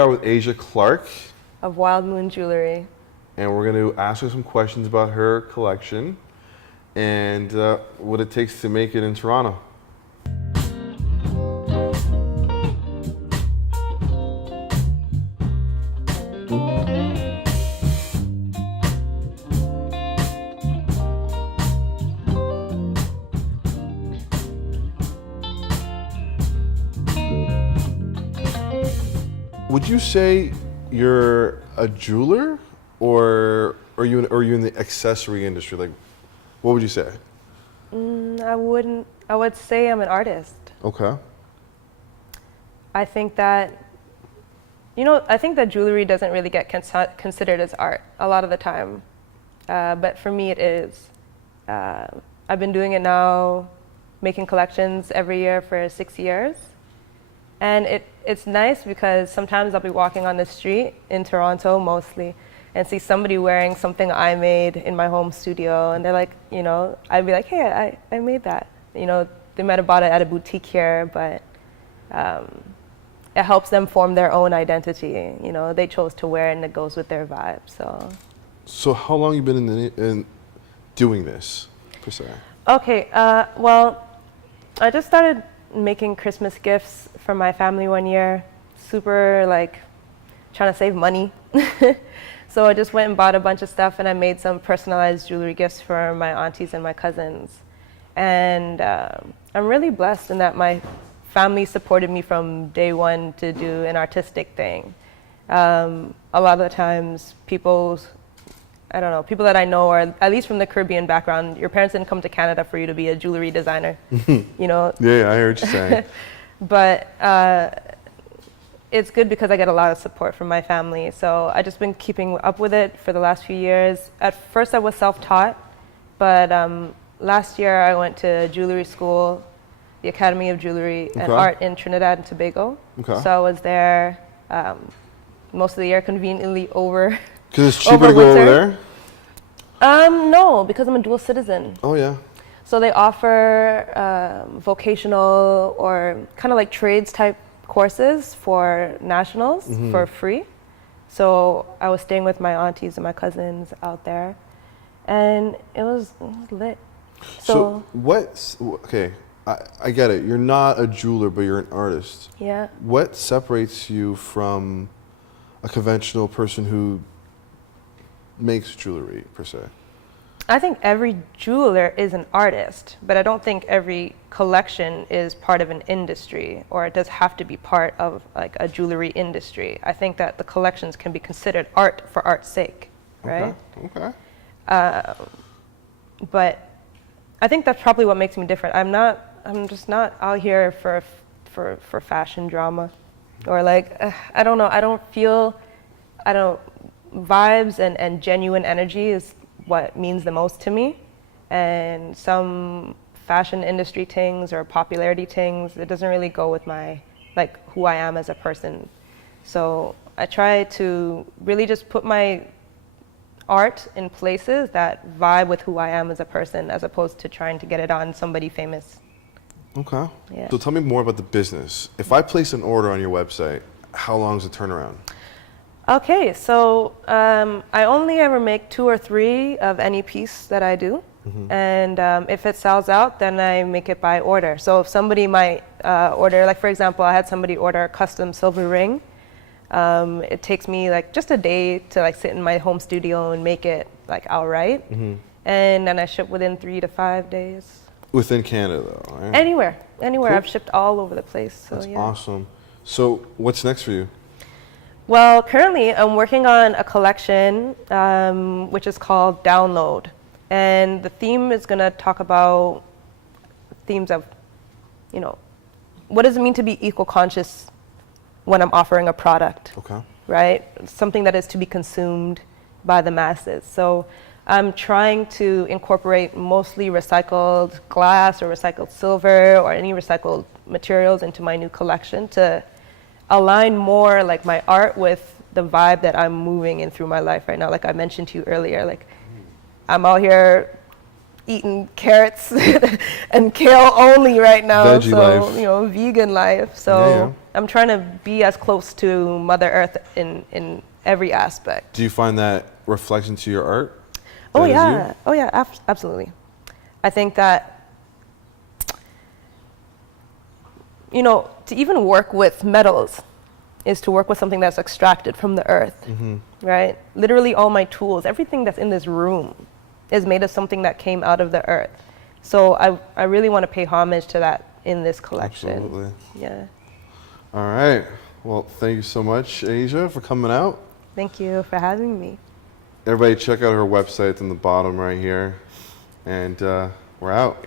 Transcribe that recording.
With Asia Clarke, of Wild Moon Jewelry. and we're going to ask her some questions about her collection and what it takes to make it in Toronto. Would you say you're a jeweler, or are you in the accessory industry? Like, what would you say? I wouldn't. I would say I'm an artist. Okay. I think that, I think that jewelry doesn't really get considered as art a lot of the time. But for me, it is. I've been doing it now, making collections every year for 6 years. And it's nice because sometimes I'll be walking on the street in Toronto mostly and see somebody wearing something I made in my home studio, and they're like, I'd be like, hey, I made that. They might have bought it at a boutique here, but it helps them form their own identity. They chose to wear it and it goes with their vibe. So how long have you been in doing this, per se? Okay, well, I just started making Christmas gifts for my family one year, super trying to save money. So I just went and bought a bunch of stuff, and I made some personalized jewelry gifts for my aunties and my cousins. And I'm really blessed in that my family supported me from day one to do an artistic thing. A lot of the times people that I know, or at least from the Caribbean background, your parents didn't come to Canada for you to be a jewelry designer, Yeah, I heard you saying. But it's good because I get a lot of support from my family. So I've just been keeping up with it for the last few years. At first I was self-taught, but last year I went to jewelry school, the Academy of Jewelry and Art in Trinidad and Tobago. Okay. So I was there most of the year, conveniently over. Because it's cheaper to go over there? No, because I'm a dual citizen. Oh, yeah. So they offer vocational or kind of like trades type courses for nationals for free. So I was staying with my aunties and my cousins out there, and it was lit. So okay, I get it. You're not a jeweler, but you're an artist. Yeah. What separates you from a conventional person who makes jewelry, per se? I think every jeweler is an artist, but I don't think every collection is part of an industry, or it does have to be part of a jewelry industry. I think that the collections can be considered art for art's sake, right? Okay. But I think that's probably what makes me different. I'm just not out here for fashion drama, or I don't know. Vibes and genuine energy is what means the most to me, and some fashion industry things or popularity things, it doesn't really go with my who I am as a person. So I try to really just put my art in places that vibe with who I am as a person, as opposed to trying to get it on somebody famous. Okay. Yeah. So tell me more about the business. If I place an order on your website, how long is the turnaround? Okay, so I only ever make 2 or 3 of any piece that I do. And if it sells out, then I make it by order. So if somebody might order, for example, I had somebody order a custom silver ring. It takes me just a day to sit in my home studio and make it outright. And then I ship within 3 to 5 days. Within Canada, though, right? Anywhere. Cool. I've shipped all over the place. So, that's yeah. awesome. So what's next for you? Well, currently I'm working on a collection which is called Download. And the theme is going to talk about themes of, what does it mean to be eco-conscious when I'm offering a product? Okay. Right? Something that is to be consumed by the masses. So I'm trying to incorporate mostly recycled glass or recycled silver or any recycled materials into my new collection to align more my art with the vibe that I'm moving in through my life right now. Like I mentioned to you earlier, I'm out here eating carrots and kale only right now. Veggie so life. vegan life. So I'm trying to be as close to Mother Earth in every aspect. Do you find that reflects into your art? Oh That is yeah, you? oh yeah, absolutely. I think that, you know, to even work with metals is to work with something that's extracted from the earth, right? Literally all my tools, everything that's in this room is made of something that came out of the earth. So I really want to pay homage to that in this collection. Absolutely. Yeah. All right. Well, thank you so much, Asia, for coming out. Thank you for having me. Everybody check out her website. It's in the bottom right here. And we're out.